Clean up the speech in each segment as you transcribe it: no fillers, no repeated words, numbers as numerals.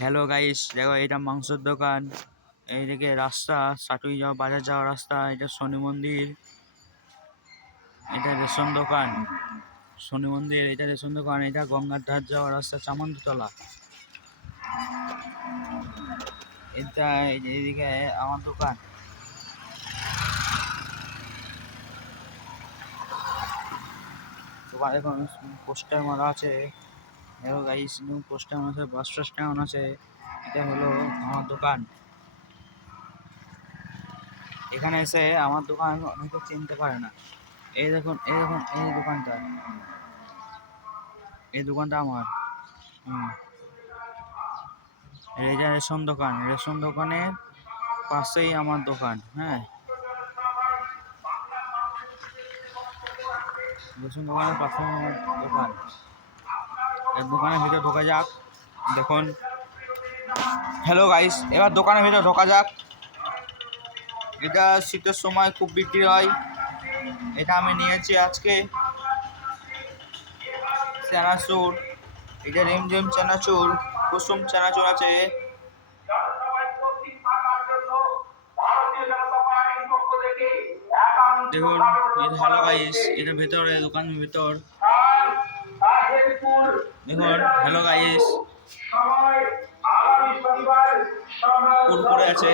Hello guys, দেখো এটা মাংসের দোকান। এইদিকে রাস্তা সাটুই যাওয়া বাজার যাওয়ার রাস্তা। এটা শনি মন্দির, এটা রেশন দোকান। শনি মন্দির, এটা রেশন দোকান। এটা গঙ্গার ধার যাওয়ার রাস্তা চামন্ততলা। এটা এইদিকে আমার দোকান। দোকান এখন পোস্টার মারা আছে। দেখো গাইস, পোস্টার মারা আছে, বাস স্ট্যান্ড আছে। এটা হলো আমার দোকান। এখানে এসে আমার দোকান অনেকে চিনতে পারে না। এই দেখুন, এই দোকানটা, এই দোকানটা আমার। এটা রেশন দোকান। রেশন দোকানের পাশেই আমার দোকান। হ্যাঁ, রেশন দোকানের পাশে আমার দোকান। এই দোকানের ভিতরে ঢোকা যাক। দেখুন, হ্যালো গাইস, এবার দোকানের ভিতরে ঢোকা যাক। এটা শীতের সময় খুব বিক্রি হয়। এটা আমি নিয়েছি আজকে। চানাচুর, এটা রিমঝিম চানাচুর, কুসুম চানাচুর আছে। দেখুন, এটা হ্যালো গাইস, এটা ভেতরে দোকানের ভিতর। দেখুন, হ্যালো গাইস, কুরকুরে আছে।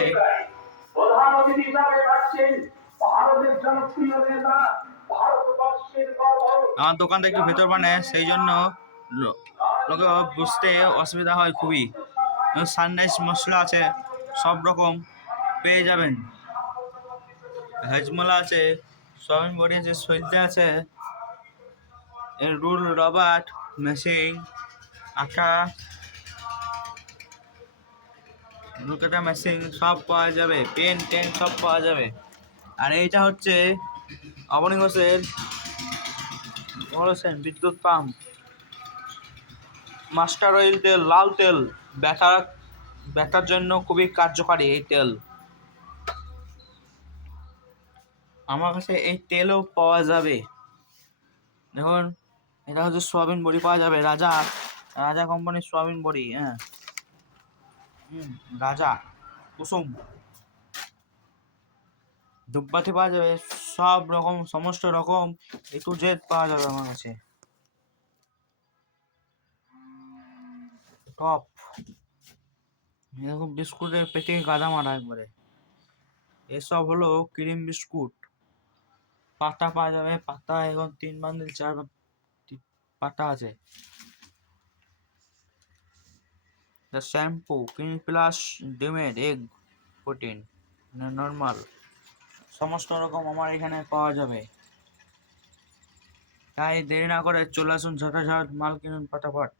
আমার দোকানটা একটু ভেতর মানে, সেই জন্য লোকে বুঝতে অসুবিধা হয় খুবই। সানরাইজ মশলা আছে, সব রকম পেয়ে যাবেন। হাজমোলা আছে, সয়াবিন বড়ি আছে, সলতে আছে, রুল, রবার্ট, মেশিন, আটা, রুকাটা মেশিন সব পাওয়া যাবে। পেন টেন সব পাওয়া যাবে। আর এইটা হচ্ছে অবনী ঘোষের বিদ্যুৎ পাম্প। মাস্টার অয়েল তেল, লাল তেল, ব্যথার জন্য খুবই কার্যকারী এই তেল। আমার কাছে এই তেলও পাওয়া যাবে। দেখুন, এটা হচ্ছে সয়াবিন বড়ি পাওয়া যাবে। রাজা রাজা কোম্পানির সয়াবিন বড়ি। হ্যাঁ, রাজা, কুসুম, ধূপবাতি পাওয়া যাবে। সব রকম, সমস্ত রকম A to Z পাওয়া যাবে আমার কাছে। টপ, এরকম বিস্কুটের পেটে গাদা মারা একবারে। এসব হলো ক্রিম বিস্কুট। পাতা পাওয়া যাবে। পাতা এখন 3 বান্ডিল 4 পাতা আছে। দ্য শ্যাম্পু, ক্লিনিক প্লাস, ডিমের এগ প্রোটিন, নর্মাল, সমস্ত রকম আমার এখানে পাওয়া যাবে। তাই দেরি না করে চলে আসুন, ঝটাঝট মাল কিনুন ফটাফট।